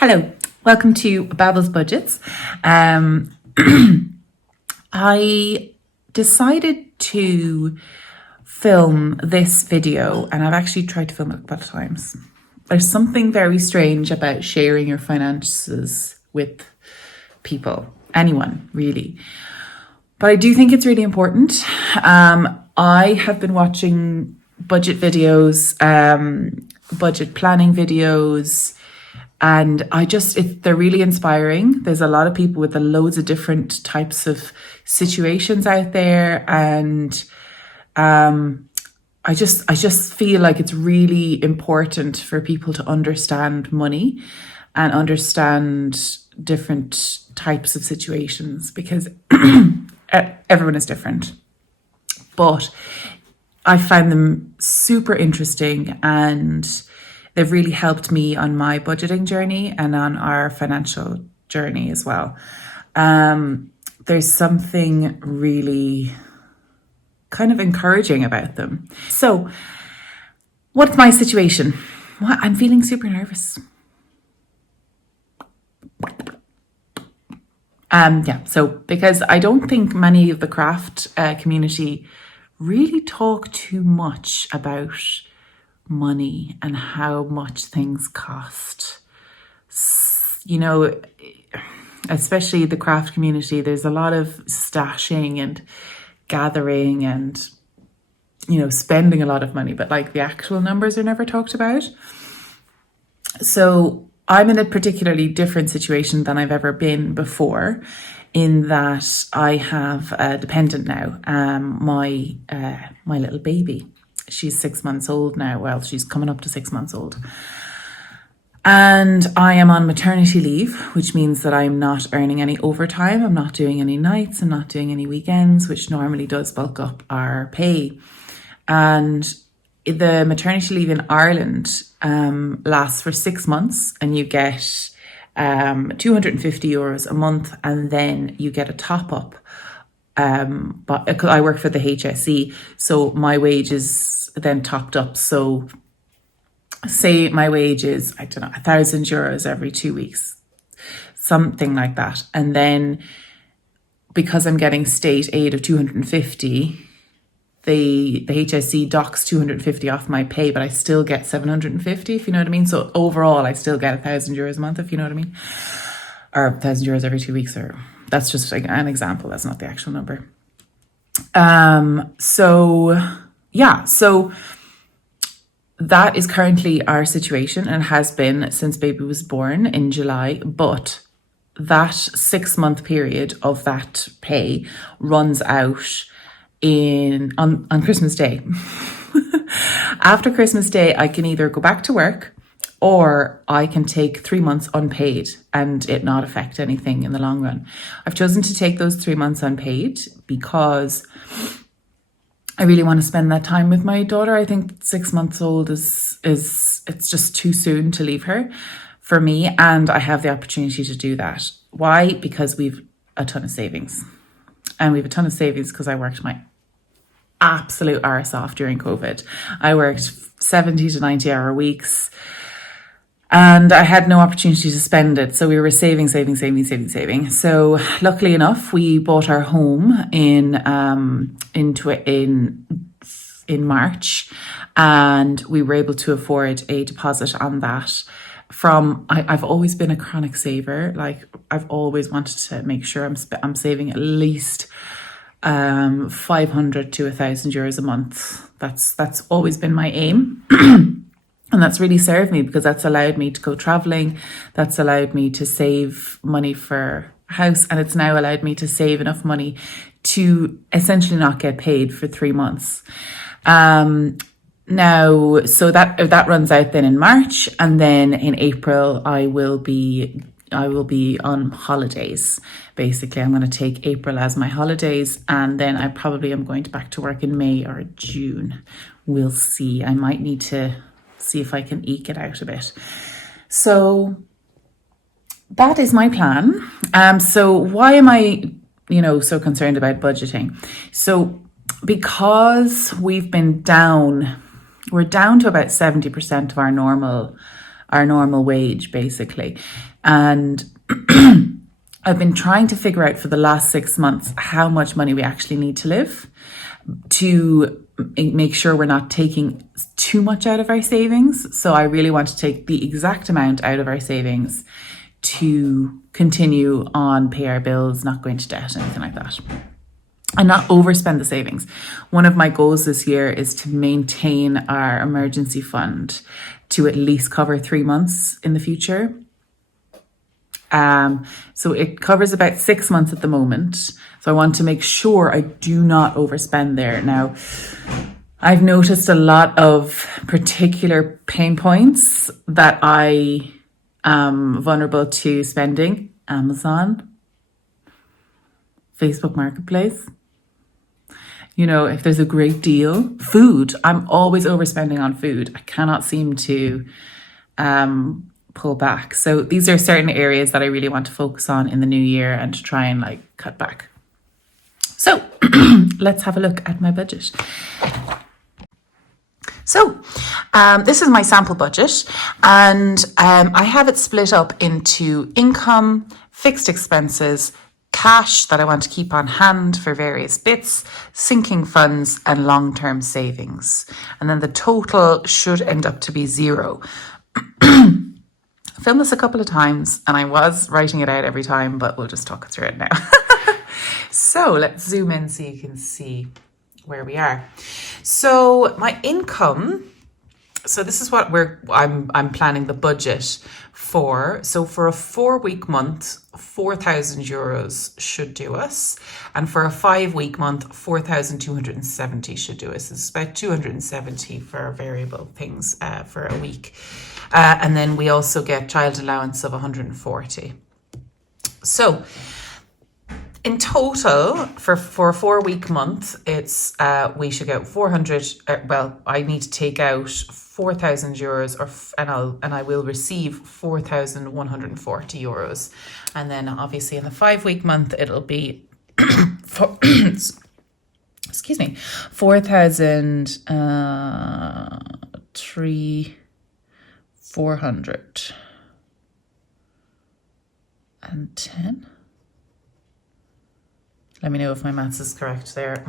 Hello, welcome to Babbles Budgets. I decided to film this video, and I've actually tried to film it a couple of times. There's something very strange about sharing your finances with people, anyone really. But I do think it's really important. I have been watching budget videos, budget planning videos, and they're really inspiring. There's a lot of people with loads of different types of situations out there. And I just feel like it's really important for people to understand money and understand different types of situations, because everyone is different. But I find them super interesting, and they've really helped me on my budgeting journey and on our financial journey as well. There's something really kind of encouraging about them. So, what's my situation? Well, I'm feeling super nervous. Because I don't think many of the craft community really talk too much about money and how much things cost. You know, especially the craft community, there's a lot of stashing and gathering and, you know, spending a lot of money, but like the actual numbers are never talked about. So I'm in a particularly different situation than I've ever been before, in that I have a dependent now, my little baby. She's 6 months old now. Well, she's coming up to 6 months old. And I am on maternity leave, which means that I'm not earning any overtime. I'm not doing any nights. I'm not doing any weekends, which normally does bulk up our pay. And the maternity leave in Ireland lasts for 6 months, and you get €250 a month, and then you get a top up. But I work for the HSE, so my wage is then topped up. So say my wage is, I don't know, €1,000 every 2 weeks, something like that. And then because I'm getting state aid of 250, the HSE docks 250 off my pay, but I still get 750, if you know what I mean. So overall, I still get €1,000 a month, if you know what I mean, or €1,000 every 2 weeks, or that's just like an example. That's not the actual number. So that is currently our situation, and has been since baby was born in July. But that 6 month period of that pay runs out on Christmas Day. After Christmas Day, I can either go back to work, or I can take 3 months unpaid and it not affect anything in the long run. I've chosen to take those 3 months unpaid because I really want to spend that time with my daughter. I think 6 months old is it's just too soon to leave her for me, and I have the opportunity to do that. Why? Because we've a ton of savings. And we have a ton of savings because I worked my absolute arse off during COVID. I worked 70 to 90 hour weeks, and I had no opportunity to spend it. So we were saving. So luckily enough, we bought our home in March, and we were able to afford a deposit on that. I've always been a chronic saver. Like, I've always wanted to make sure I'm saving at least 500 to €1,000 a month. That's always been my aim. And that's really served me, because that's allowed me to go traveling. That's allowed me to save money for a house. And it's now allowed me to save enough money to essentially not get paid for 3 months. Now, so that runs out then in March. And then in April, I will be on holidays. Basically, I'm going to take April as my holidays. And then I probably am going back to work in May or June. We'll see. I might need to see if I can eke it out a bit. So that is my plan. So why am I, so concerned about budgeting? So because we're down to about 70% of our normal our normal wage, basically. And I've been trying to figure out for the last 6 months how much money we actually need to live, to make sure we're not taking too much out of our savings. So I really want to take the exact amount out of our savings to continue on, pay our bills, not go into debt, anything like that, and not overspend the savings. One of my goals this year is to maintain our emergency fund to at least cover 3 months in the future. So it covers about 6 months at the moment. So I want to make sure I do not overspend there. Now, I've noticed a lot of particular pain points that I am vulnerable to spending. Amazon, Facebook Marketplace. You know, if there's a great deal, food. I'm always overspending on food. I cannot seem to pull back. So these are certain areas that I really want to focus on in the new year and to try and like cut back. So let's have a look at my budget. So this is my sample budget, and I have it split up into income, fixed expenses, cash that I want to keep on hand for various bits, sinking funds, and long-term savings. And then the total should end up to be 0. I filmed this a couple of times and I was writing it out every time, but we'll just talk through it now. So let's zoom in so you can see where we are. So my income, so this is what I'm planning the budget for. So for a 4-week month, 4,000 euros should do us. And for a 5-week month, 4,270 should do us. It's about 270 for variable things for a week. And then we also get child allowance of 140. So in total, for a 4-week month, it's we should get 400. I need to take out 4,000 euros, and I will receive 4,140 euros. And then obviously in the 5-week month, it'll be 410. Let me know if my maths is correct there.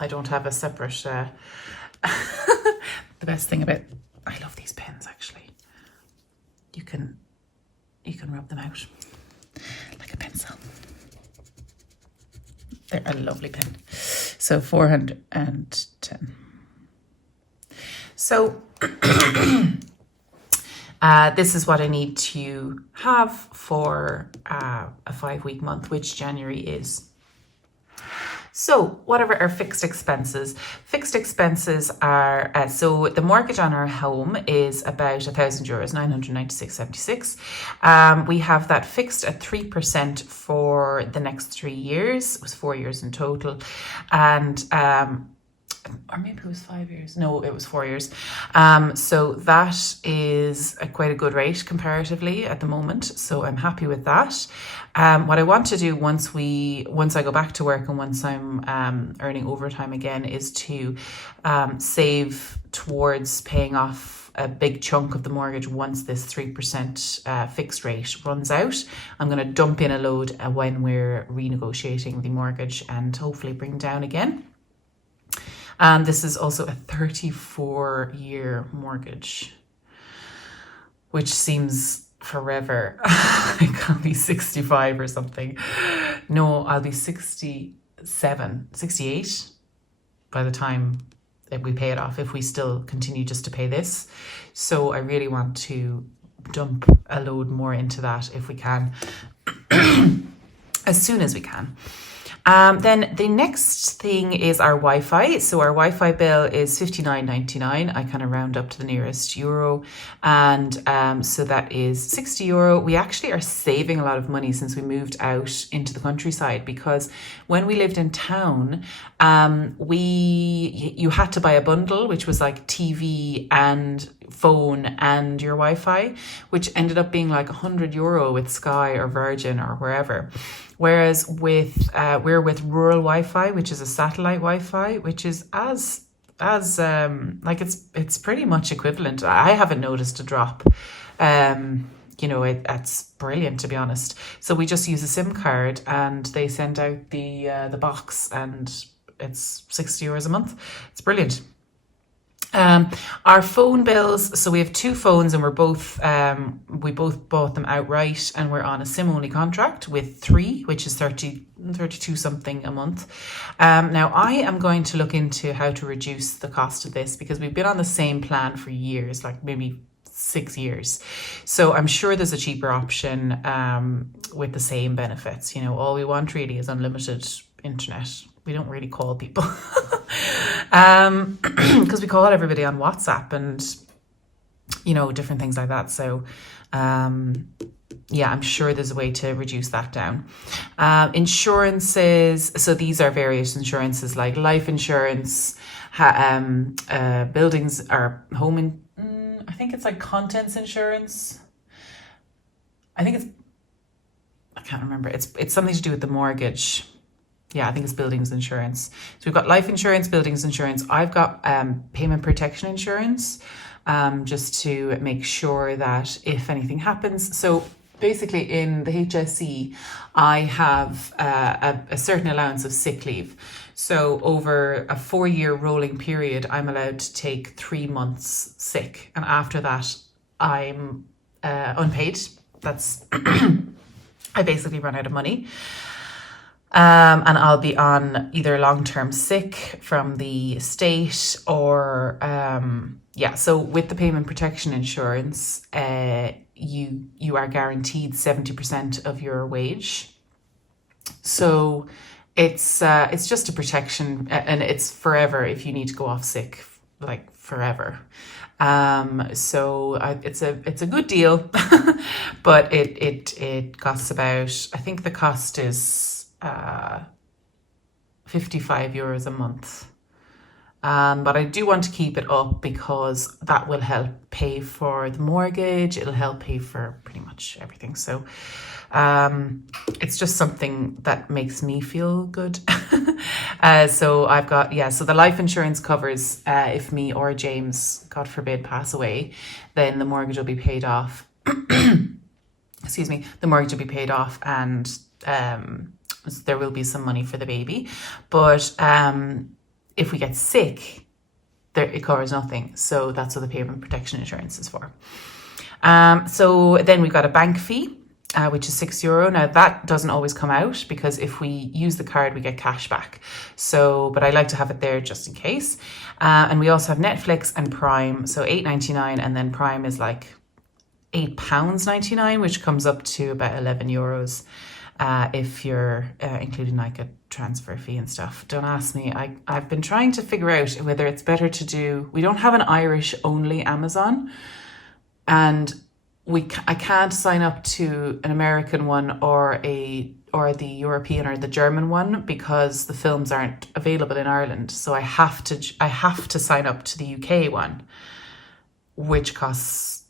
I don't have a separate. The best thing about, I love these pens actually. You can rub them out like a pencil. They're a lovely pen. So 410. So this is what I need to have for a 5-week month, which January is. So whatever our fixed expenses are, so the mortgage on our home is about 1,000 euros, 996.76. We have that fixed at 3% for the next 3 years. It was 4 years in total. And or maybe it was 5 years. No, it was 4 years. So that is quite a good rate comparatively at the moment. So I'm happy with that. What I want to do once I go back to work and once I'm earning overtime again is to save towards paying off a big chunk of the mortgage once this 3% fixed rate runs out. I'm going to dump in a load when we're renegotiating the mortgage and hopefully bring down again. And this is also a 34-year mortgage, which seems forever. I'll be 65 or something. No, I'll be 67, 68 by the time that we pay it off, if we still continue just to pay this. So I really want to dump a load more into that if we can, as soon as we can. Then the next thing is our Wi-Fi. So our Wi-Fi bill is 59.99. I kind of round up to the nearest euro. And so that is 60 euro. We actually are saving a lot of money since we moved out into the countryside, because when we lived in town, you had to buy a bundle, which was like TV and phone and your Wi-Fi, which ended up being like 100 euro with Sky or Virgin or wherever. Whereas we're with rural Wi-Fi, which is a satellite Wi-Fi, which is as like it's pretty much equivalent. I haven't noticed a drop It's brilliant, to be honest. So we just use a SIM card and they send out the box, and it's €60 a month. It's brilliant. Our phone bills, so we have two phones and we both bought them outright, and we're on a SIM only contract with 3, which is 32 something a month. Now I am going to look into how to reduce the cost of this, because we've been on the same plan for years, like maybe 6 years. So I'm sure there's a cheaper option with the same benefits. All we want really is unlimited internet. We don't really call people because we call everybody on WhatsApp and different things like that. So I'm sure there's a way to reduce that down. Insurances, so these are various insurances like life insurance, buildings or home I think it's like contents insurance. I can't remember. It's something to do with the mortgage. Yeah, I think it's buildings insurance. So we've got life insurance, buildings insurance. I've got payment protection insurance, just to make sure that if anything happens. So basically in the HSE, I have a certain allowance of sick leave. So over a 4-year rolling period, I'm allowed to take 3 months sick. And after that, I'm unpaid. That's, I basically run out of money. And I'll be on either long-term sick from the state or, so with the payment protection insurance, you are guaranteed 70% of your wage. So it's just a protection, and it's forever if you need to go off sick, like forever. So it's a good deal, but it costs about, I think the cost is €55 a month. But I do want to keep it up because that will help pay for the mortgage. It'll help pay for pretty much everything. So it's just something that makes me feel good. So I've got, so the life insurance covers if me or James, God forbid, pass away, then the mortgage will be paid off. Excuse me, the mortgage will be paid off, and there will be some money for the baby. But if we get sick, it covers nothing. So that's what the payment protection insurance is for. So then we've got a bank fee, which is €6. Now that doesn't always come out, because if we use the card, we get cash back. So, but I like to have it there just in case. And we also have Netflix and Prime. So £8.99, and then Prime is like £8.99, which comes up to about €11. If you're including like a transfer fee and stuff. Don't ask me. I've been trying to figure out whether it's better to do. We don't have an Irish only Amazon, and I can't sign up to an American one or the European or the German one, because the films aren't available in Ireland. So I have to sign up to the UK one, which costs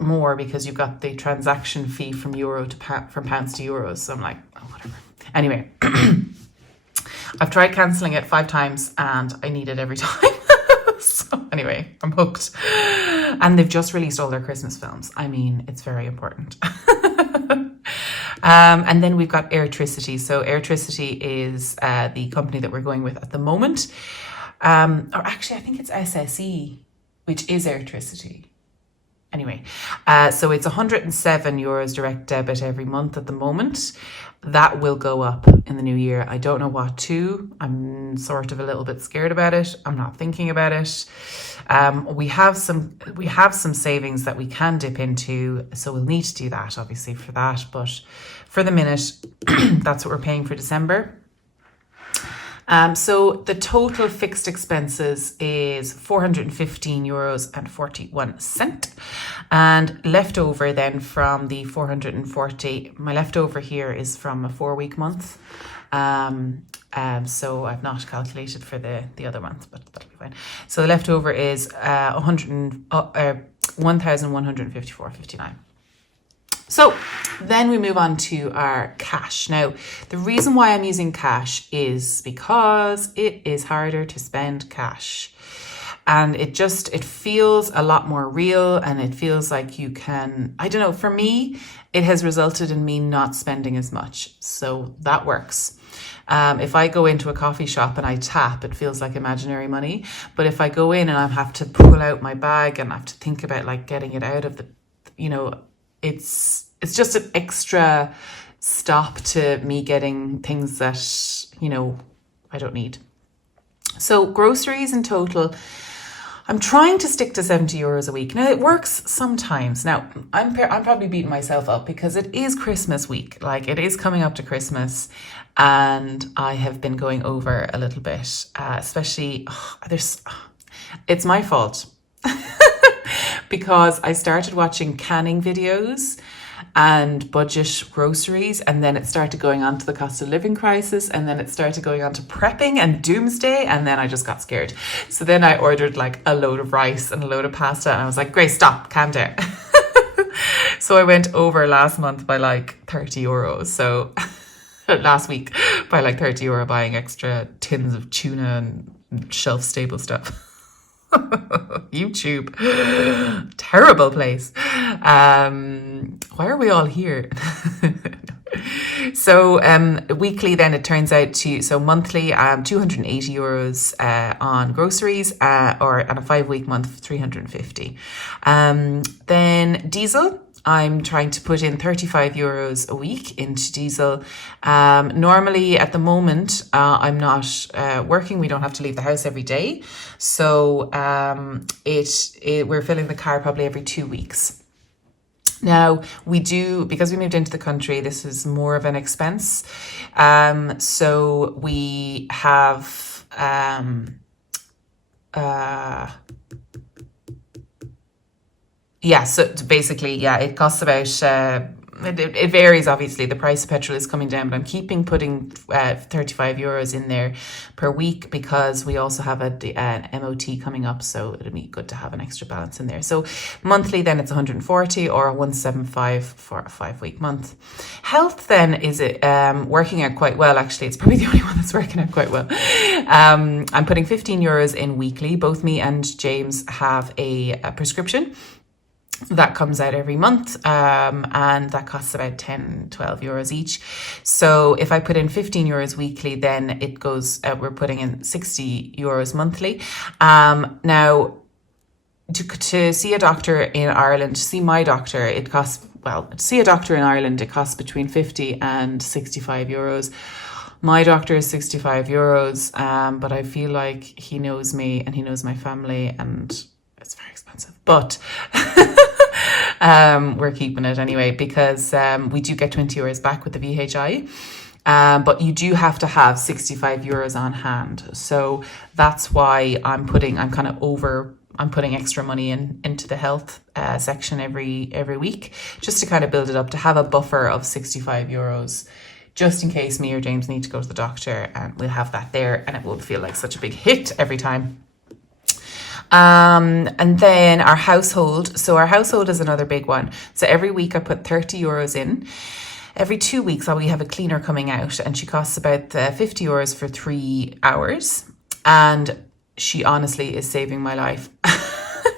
more because you've got the transaction fee from pounds to euros. So I'm like, oh, whatever. Anyway, I've tried cancelling it 5 times and I need it every time. So anyway, I'm hooked. And they've just released all their Christmas films. I mean, it's very important. And then we've got Airtricity. So Airtricity is the company that we're going with at the moment. Or actually, I think it's SSE, which is Airtricity. Anyway, so it's €107 direct debit every month at the moment. That will go up in the new year. I don't know what to. I'm sort of a little bit scared about it. I'm not thinking about it. We have some savings that we can dip into, so we'll need to do that obviously for that. But for the minute, that's what we're paying for December. So the total fixed expenses is €415.41, and leftover then from the 440, my leftover here is from a 4-week month. So I've not calculated for the other month, but that'll be fine. So the leftover is 1,154.59. So then we move on to our cash. Now, the reason why I'm using cash is because it is harder to spend cash. And it feels a lot more real, and it feels like you can, I don't know, for me, it has resulted in me not spending as much. So that works. If I go into a coffee shop and I tap, it feels like imaginary money. But if I go in and I have to pull out my bag and I have to think about like getting it out of the, it's just an extra stop to me getting things that, I don't need. So groceries in total, I'm trying to stick to 70 euros a week. Now it works sometimes. Now I'm probably beating myself up because it is Christmas week. Like it is coming up to Christmas, and I have been going over a little bit, especially it's my fault because I started watching canning videos and budget groceries, and then it started going on to the cost of living crisis, and then it started going on to prepping and doomsday, and then I just got scared. So then I ordered like a load of rice and a load of pasta, and I was like, Grace, stop, calm down. So I went over last month by like 30 euros. So last week by like 30 euro buying extra tins of tuna and shelf stable stuff. YouTube, terrible place. Why are we all here? So weekly then it turns out so monthly 280 euros on groceries, or on a 5-week month 350. Then diesel, I'm trying to put in 35 euros a week into diesel. Normally at the moment, I'm not working. We don't have to leave the house every day. So we're filling the car probably every 2 weeks. Now we do, because we moved into the country, this is more of an expense. So we have, so basically, it costs about, it varies, obviously. The price of petrol is coming down, but I'm putting 35 euros in there per week because we also have an MOT coming up, so it'll be good to have an extra balance in there. So monthly then it's 140 or 175 for a 5-week month. Health then is working out quite well, actually. It's probably the only one that's working out quite well. I'm putting 15 euros in weekly. Both me and James have a prescription that comes out every month, and that costs about 10-12 euros each. So if I put in 15 euros weekly, then it goes, we're putting in 60 euros monthly. Now to see a doctor in Ireland, to see my doctor, it costs, to see a doctor in Ireland, it costs between 50 and 65 euros. My doctor is 65 euros, but I feel like he knows me and he knows my family, and it's very expensive, but we're keeping it anyway because we do get 20 euros back with the VHI. But you do have to have 65 euros on hand. So that's why I'm putting extra money into the health section every week, just to kind of build it up, to have a buffer of 65 euros, just in case me or James need to go to the doctor, and we'll have that there and it won't feel like such a big hit every time. And then our household. So our household is another big one. So every week I put 30 euros in. Every 2 weeks we have a cleaner coming out, and she costs about 50 euros for 3 hours. And she honestly is saving my life,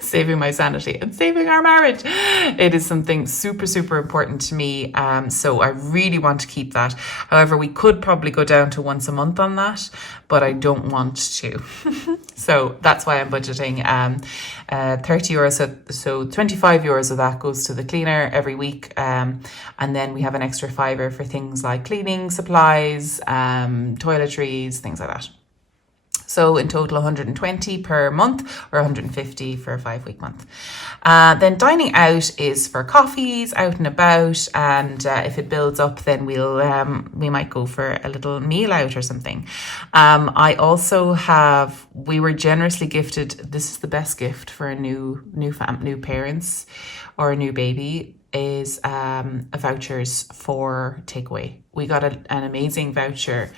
saving my sanity, and saving our marriage. It is something super, super important to me. So I really want to keep that. However, we could probably go down to once a month on that, but I don't want to. So that's why I'm budgeting 30 euros. So 25 euros of that goes to the cleaner every week. And then we have an extra fiver for things like cleaning supplies, toiletries, things like that. So in total, 120 per month, or 150 for a 5-week month. Then dining out is for coffees, out and about, and if it builds up, then we might go for a little meal out or something. We were generously gifted. This is the best gift for a new parents or a new baby, is vouchers for takeaway. We got an amazing voucher.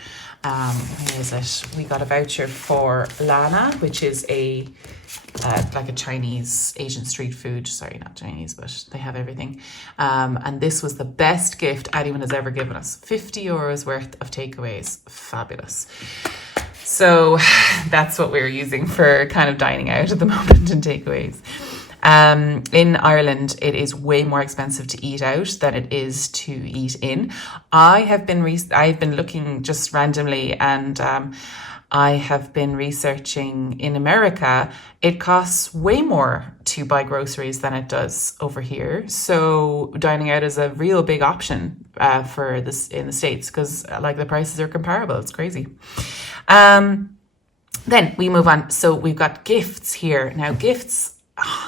Where is it? We got a voucher for Lana, which is like a Chinese, Asian street food. Sorry, not Chinese, but they have everything. And this was the best gift anyone has ever given us. 50 euros worth of takeaways. Fabulous. So that's what we're using for kind of dining out at the moment and takeaways. In Ireland, it is way more expensive to eat out than it is to eat in. I've been looking just randomly, and I have been researching in America. It costs way more to buy groceries than it does over here. So dining out is a real big option for this in the States, because like the prices are comparable. It's crazy. Then we move on. So we've got gifts here. Now, gifts,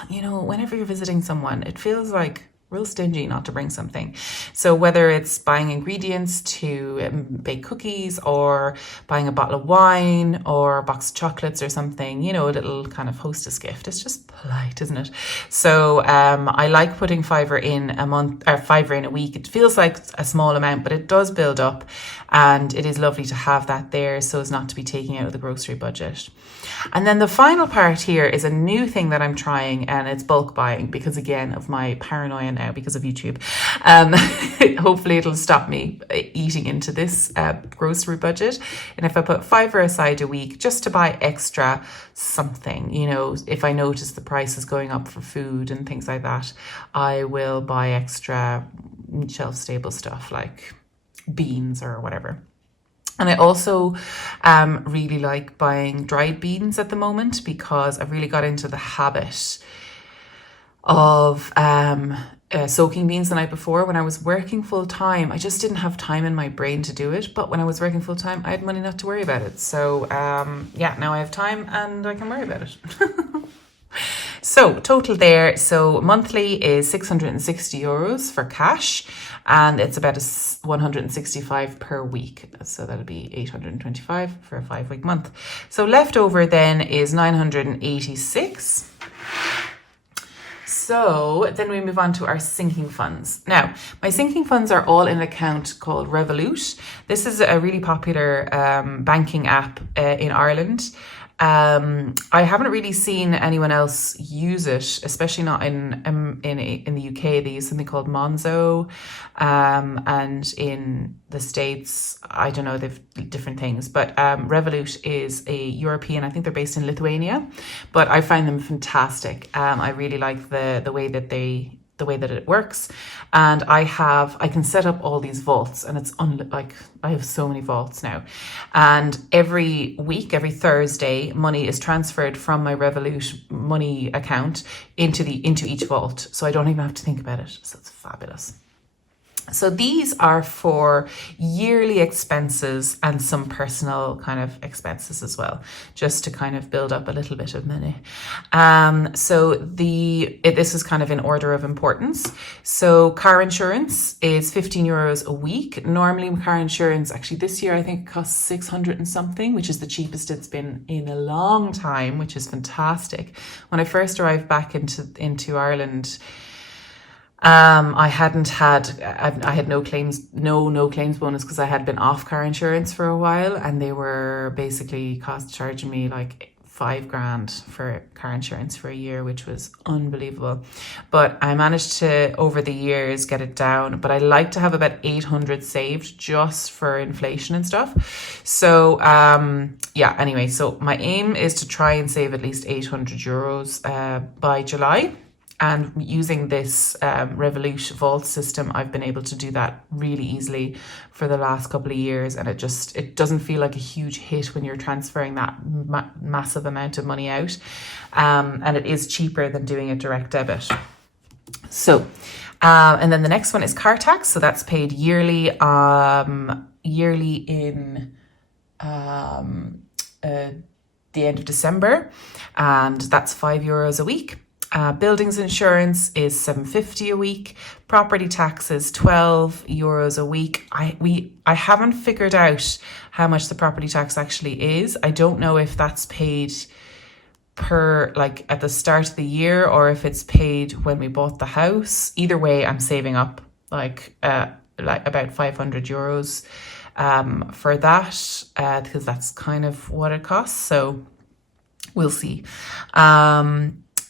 whenever you're visiting someone, it feels like real stingy not to bring something. So whether it's buying ingredients to bake cookies, or buying a bottle of wine, or a box of chocolates or something, a little kind of hostess gift. It's just polite, isn't it? So I like putting £5 in a month, or £5 in a week. It feels like a small amount, but it does build up, and it is lovely to have that there so as not to be taking out of the grocery budget. And then the final part here is a new thing that I'm trying, and it's bulk buying, because again of my paranoia now because of YouTube. Hopefully it'll stop me eating into this grocery budget. And if I put £5 aside a week just to buy extra something, if I notice the price is going up for food and things like that, I will buy extra shelf stable stuff like beans or whatever. And I also really like buying dried beans at the moment, because I've really got into the habit of soaking beans the night before. When I was working full time, I just didn't have time in my brain to do it. But when I was working full time, I had money not to worry about it. So now I have time and I can worry about it. So total there, so monthly is €660 for cash, and it's about 165 per week. So that'll be 825 for a 5-week month. So leftover then is 986. So then we move on to our sinking funds. Now, my sinking funds are all in an account called Revolut. This is a really popular banking app in Ireland. I haven't really seen anyone else use it, especially not in the UK. They use something called Monzo, and in the States, I don't know, they've different things. But Revolut is a European. I think they're based in Lithuania, but I find them fantastic. I really like the way that it works, and I can set up all these vaults, and it's I have so many vaults now, and every week, every Thursday, money is transferred from my Revolut money account into each vault, so I don't even have to think about it. So it's fabulous. So these are for yearly expenses and some personal kind of expenses as well, just to kind of build up a little bit of money. So this is kind of in order of importance. So car insurance is €15 a week. Normally car insurance, actually this year, I think it costs 600 and something, which is the cheapest it's been in a long time, which is fantastic. When I first arrived back into Ireland, I had no claims bonus, because I had been off car insurance for a while, and they were basically charging me like $5,000 for car insurance for a year, which was unbelievable. But I managed to, over the years, get it down. But I like to have about 800 saved just for inflation and stuff. So anyway, so my aim is to try and save at least €800 by July. And using this Revolut Vault system, I've been able to do that really easily for the last couple of years. And it doesn't feel like a huge hit when you're transferring that massive amount of money out. And it is cheaper than doing a direct debit. So, and then the next one is car tax. So that's paid yearly in the end of December. And that's €5 a week. Buildings insurance is $750 a week. Property tax is €12 a week. I haven't figured out how much the property tax actually is. I don't know if that's paid per at the start of the year, or if it's paid when we bought the house. Either way, I'm saving up about €500 for that, because that's kind of what it costs. So we'll see.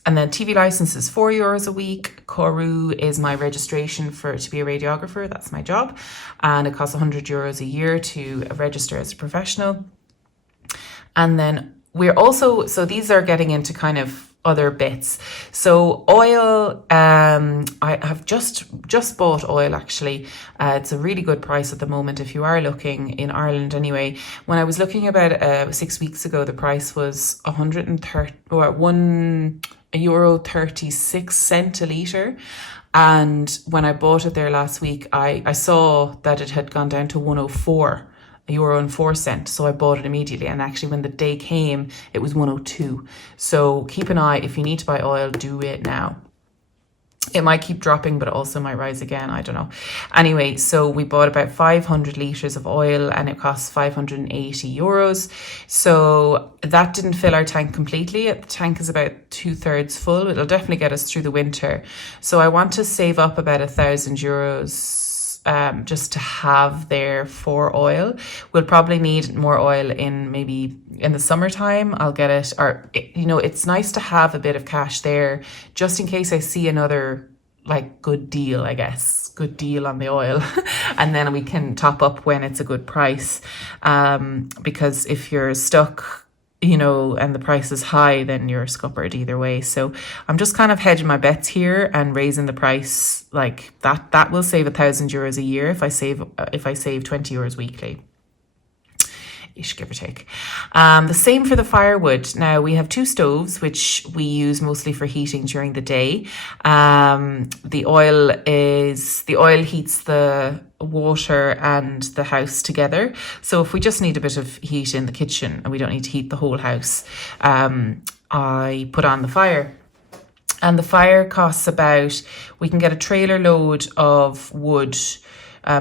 And then TV license is €4 a week. Corú is my registration to be a radiographer. That's my job. And it costs €100 a year to register as a professional. And then we're also, so these are getting into kind of other bits. So oil, I have just bought oil actually. It's a really good price at the moment if you are looking in Ireland anyway. When I was looking about 6 weeks ago, the price was 130 or €1.36 a litre. And when I bought it there last week, I saw that it had gone down to 104. €1.04. So I bought it immediately. And actually when the day came, it was 102. So keep an eye. If you need to buy oil, do it now. It might keep dropping, but it also might rise again. I don't know. Anyway, so we bought about 500 litres of oil and it costs €580. So that didn't fill our tank completely. The tank is about 2/3 full. It'll definitely get us through the winter. So I want to save up about €1,000 just to have there for oil. We'll probably need more oil maybe in the summertime. I'll get it, or it's nice to have a bit of cash there just in case I see another good deal, I guess, good deal on the oil. And then we can top up when it's a good price. Because if you're stuck, and the price is high, then you're scuppered either way. So I'm just kind of hedging my bets here and raising the price like that. That will save €1,000 a year if I save €20 weekly. Ish, give or take. The same for the firewood. Now we have 2 stoves, which we use mostly for heating during the day. The oil heats the water and the house together. So if we just need a bit of heat in the kitchen and we don't need to heat the whole house, I put on the fire. And the fire costs we can get a trailer load of wood,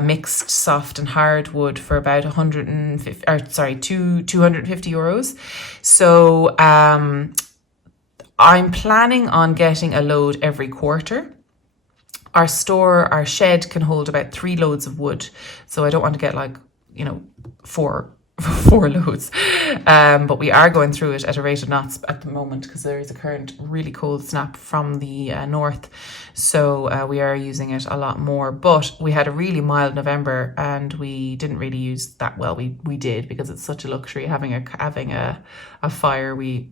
mixed soft and hard wood for about €250. So I'm planning on getting a load every quarter. Our shed can hold about 3 loads of wood. So I don't want to get 4 loads. But we are going through it at a rate of knots at the moment because there is a current really cold snap from the north. So we are using it a lot more. But we had a really mild November and we didn't really use that well. We did because it's such a luxury having a fire. We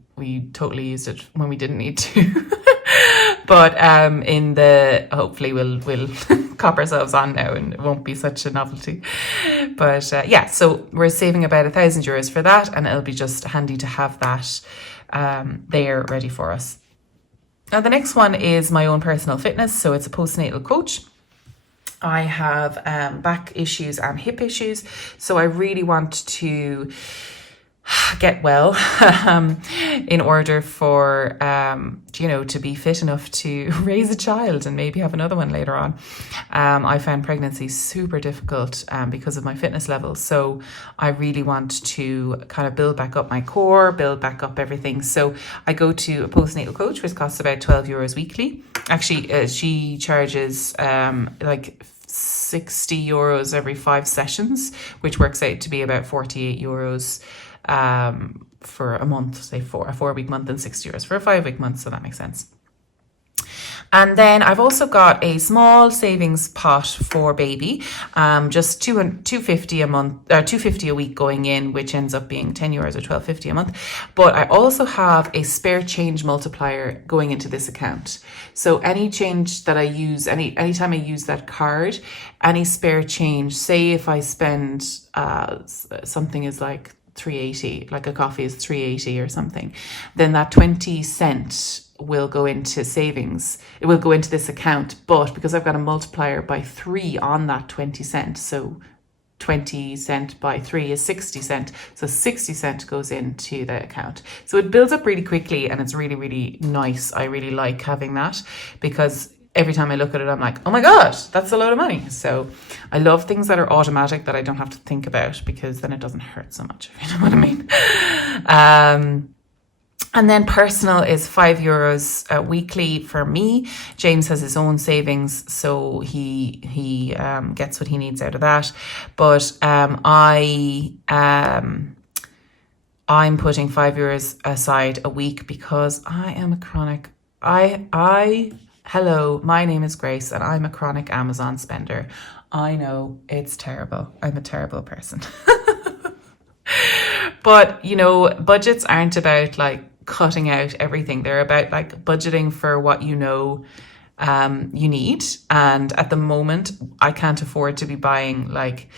totally used it when we didn't need to. But hopefully we'll cop ourselves on now and it won't be such a novelty. But so we're saving about €1,000 for that, and it'll be just handy to have that there ready for us. Now the next one is my own personal fitness. So it's a postnatal coach. I have back issues and hip issues. So I really want to get well in order for to be fit enough to raise a child and maybe have another one later on. I found pregnancy super difficult because of my fitness levels, so I really want to kind of build back up my core, build back up everything. So I go to a postnatal coach, which costs about €12 weekly. Actually, she charges €60 every 5 sessions, which works out to be about €48 for a month, say for a 4-week month, and €60 for a 5-week month. So that makes sense. And then I've also got a small savings pot for baby, just $250 a month, or $250 a week going in, which ends up being €10 or $12.50 a month. But I also have a spare change multiplier going into this account. So any change that I use, anytime I use that card, any spare change, say if I spend something is like $3.80, like a coffee is $3.80 or something, then that 20 cent will go into savings. It will go into this account, but because I've got a multiplier by 3 on that 20 cent, so 20 cent by 3 is 60 cent. So 60 cent goes into the account. So it builds up really quickly and it's really, really nice. I really like having that because every time I look at it, I'm like, oh my God, that's a load of money. So I love things that are automatic that I don't have to think about because then it doesn't hurt so much, if you know what I mean. And then personal is €5 weekly for me. James has his own savings, so he gets what he needs out of that. But I'm putting €5 aside a week because I am a chronic. Hello, my name is Grace and I'm a chronic Amazon spender. I know, it's terrible. I'm a terrible person. But, you know, budgets aren't about like cutting out everything. They're about like budgeting for what you know you need. And at the moment, I can't afford to be buying like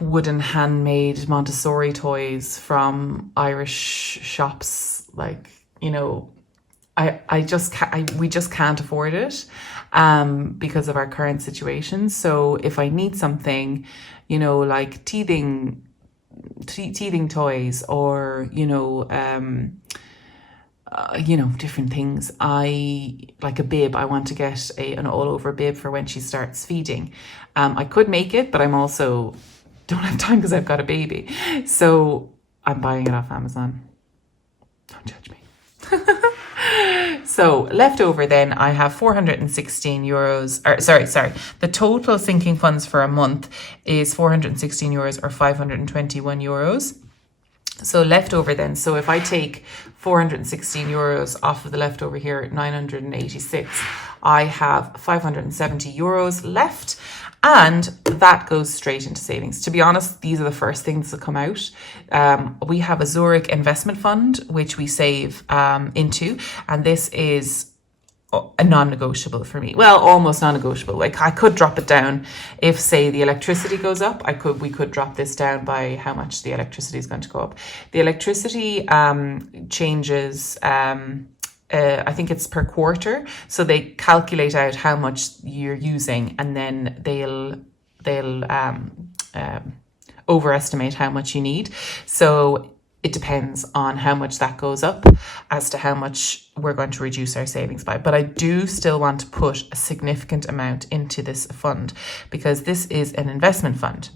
wooden handmade Montessori toys from Irish shops. Like, you know, we just can't afford it because of our current situation. So if I need something, you know, like teething toys, or different things. I like a bib. I want to get an all over bib for when she starts feeding. I could make it, but I'm also don't have time because I've got a baby. So I'm buying it off Amazon. Don't judge me. So left over then, I have 416 euros, or sorry, the total sinking funds for a month is 416 euros or 521 euros. So leftover then, so if I take 416 euros off of the leftover here, 986, I have 570 euros left, and that goes straight into savings. To be honest, these are the first things that come out. We have a Zurich investment fund, which we save into, and this is a non-negotiable for me. Well, almost non-negotiable. Like I could drop it down if, say, the electricity goes up. We could drop this down by how much the electricity is going to go up. The electricity changes. I think it's per quarter, so they calculate out how much you're using, and then they'll overestimate how much you need. So it depends on how much that goes up as to how much we're going to reduce our savings by. But I do still want to put a significant amount into this fund because this is an investment fund.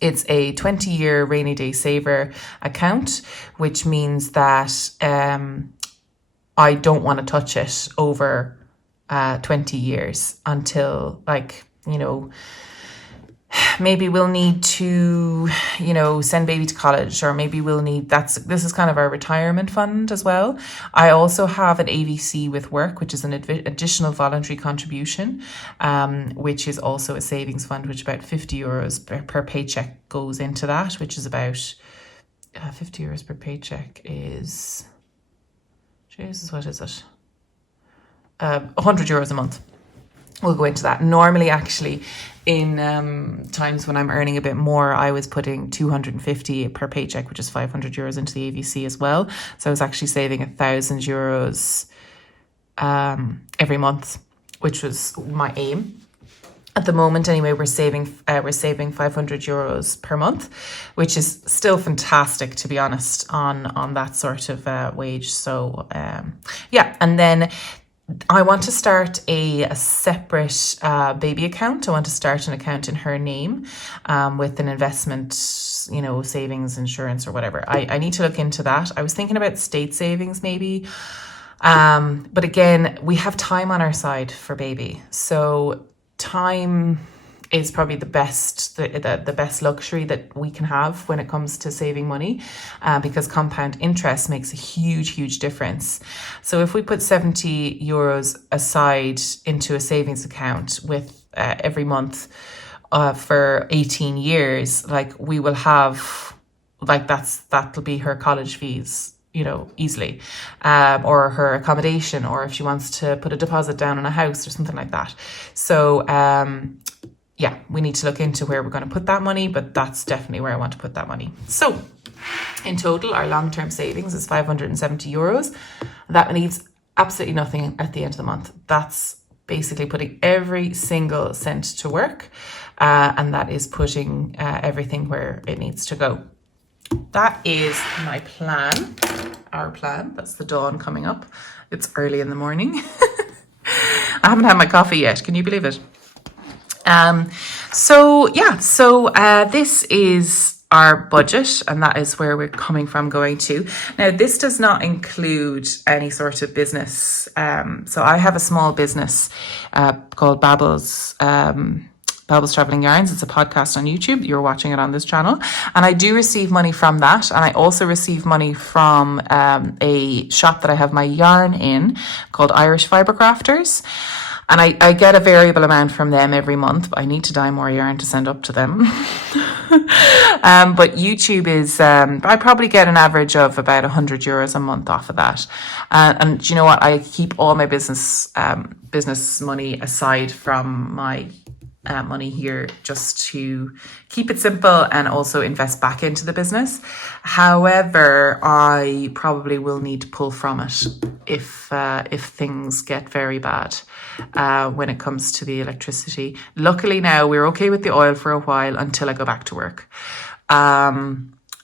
It's a 20-year rainy day saver account, which means that I don't want to touch it over 20 years until, like, you know, maybe we'll need to, you know, send baby to college, or maybe we'll need, this is kind of our retirement fund as well. I also have an AVC with work, which is an additional voluntary contribution, which is also a savings fund, which about 50 euros per paycheck goes into that, which is about 50 euros per paycheck is, Jesus, what is it? 100 euros a month. We'll go into that. Normally, actually, in times when I'm earning a bit more, I was putting 250 per paycheck, which is 500 euros into the AVC as well. So I was actually saving 1,000 euros every month, which was my aim. At the moment, anyway, we're saving 500 euros per month, which is still fantastic, to be honest, on that sort of wage. So yeah, and then I want to start a separate baby account. I want to start an account in her name with an investment, you know, savings, insurance, or whatever. I need to look into that. I was thinking about state savings maybe. But again, we have time on our side for baby. So time is probably the best luxury that we can have when it comes to saving money, because compound interest makes a huge difference. So if we put 70 euros aside into a savings account with every month for 18 years, like we will have, like that'll be her college fees, you know, easily, or her accommodation, or if she wants to put a deposit down on a house or something like that. So yeah, we need to look into where we're going to put that money, but that's definitely where I want to put that money. So in total, our long-term savings is 570 euros. That leaves absolutely nothing at the end of the month. That's basically putting every single cent to work, and that is putting everything where it needs to go. That is my plan, our plan. That's the dawn coming up. It's early in the morning. I haven't had my coffee yet. Can you believe it? So this is our budget, and that is where we're coming from, going to. Now, this does not include any sort of business. So I have a small business called Babbles Traveling Yarns. It's a podcast on YouTube. You're watching it on this channel. And I do receive money from that. And I also receive money from a shop that I have my yarn in called Irish Fibre Crafters. And I get a variable amount from them every month, but I need to dye more yarn to send up to them. But YouTube is, I probably get an average of about €100 a month off of that. And do you know what? I keep all my business money aside from my money here, just to keep it simple and also invest back into the business. However, I probably will need to pull from it if things get very bad when it comes to the electricity. Luckily now we're okay with the oil for a while until I go back to work.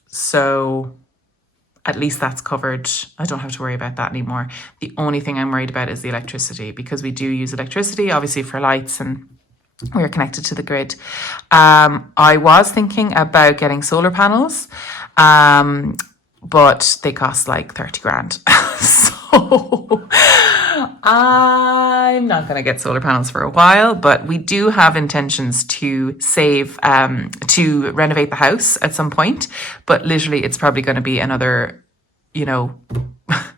So at least that's covered. I don't have to worry about that anymore. The only thing I'm worried about is the electricity, because we do use electricity obviously for lights and we're connected to the grid. I was thinking about getting solar panels, but they cost like 30 grand. So I'm not going to get solar panels for a while, but we do have intentions to save, to renovate the house at some point. But literally it's probably going to be another,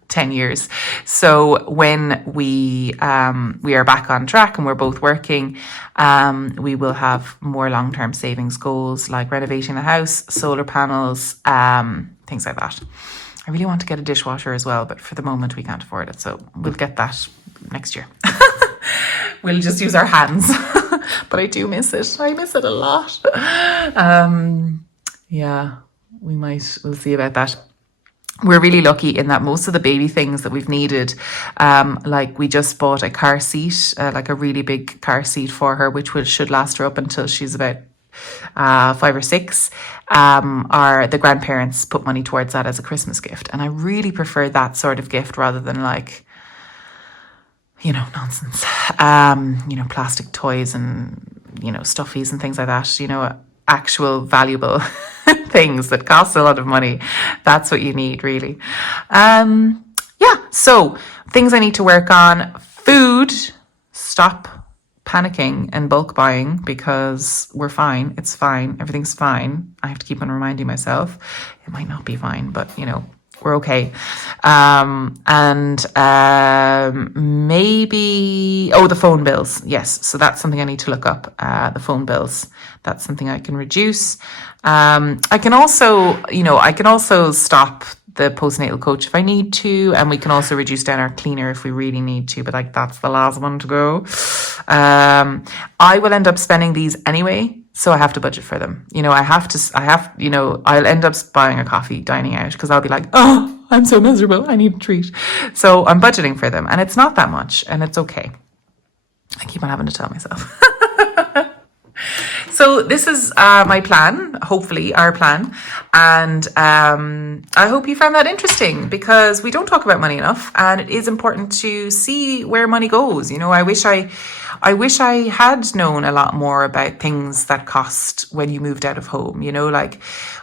10 years. So when we are back on track and we're both working, we will have more long-term savings goals like renovating the house, solar panels, things like that. I really want to get a dishwasher as well, but for the moment we can't afford it. So we'll get that next year. We'll just use our hands. But I do miss it. I miss it a lot. Yeah, we'll see about that. We're really lucky in that most of the baby things that we've needed, like we just bought a car seat, like a really big car seat for her, which should last her up until she's about 5 or 6. The grandparents put money towards that as a Christmas gift. And I really prefer that sort of gift rather than like, nonsense, plastic toys and, stuffies and things like that, actual valuable things that cost a lot of money. That's what you need, really. So things I need to work on. Food, stop panicking and bulk buying, because we're fine. It's fine. Everything's fine. I have to keep on reminding myself it might not be fine, but we're okay. Maybe, the phone bills. Yes. So that's something I need to look up, the phone bills. That's something I can reduce. I can also stop the postnatal coach if I need to, and we can also reduce down our cleaner if we really need to, but like that's the last one to go. I will end up spending these anyway, so I have to budget for them. I'll end up buying a coffee dining out because I'll be like, oh, I'm so miserable, I need a treat. So I'm budgeting for them, and it's not that much, and it's okay. I keep on having to tell myself. So this is my plan, hopefully our plan. And I hope you found that interesting, because we don't talk about money enough, and it is important to see where money goes. I wish I had known a lot more about things that cost when you moved out of home, like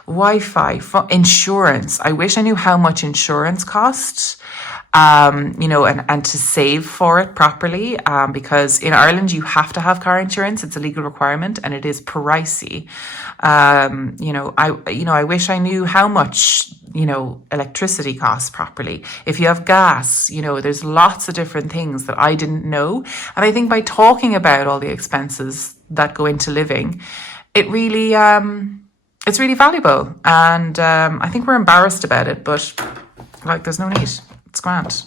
Wi-Fi, insurance. I wish I knew how much insurance costs. And to save for it properly, because in Ireland you have to have car insurance. It's a legal requirement, and it is pricey. I wish I knew how much, electricity costs properly. If you have gas, there's lots of different things that I didn't know. And I think by talking about all the expenses that go into living, it really, it's really valuable. And, I think we're embarrassed about it, but like, there's no need. It's grand,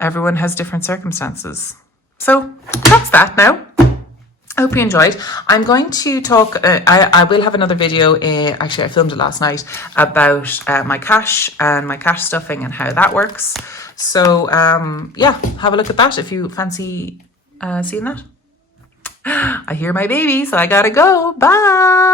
everyone has different circumstances. So that's that now. I hope you enjoyed. I'm going to talk, I will have another video, actually I filmed it last night, about my cash and my cash stuffing and how that works. So have a look at that if you fancy seeing that. I hear my baby, so I gotta go. Bye.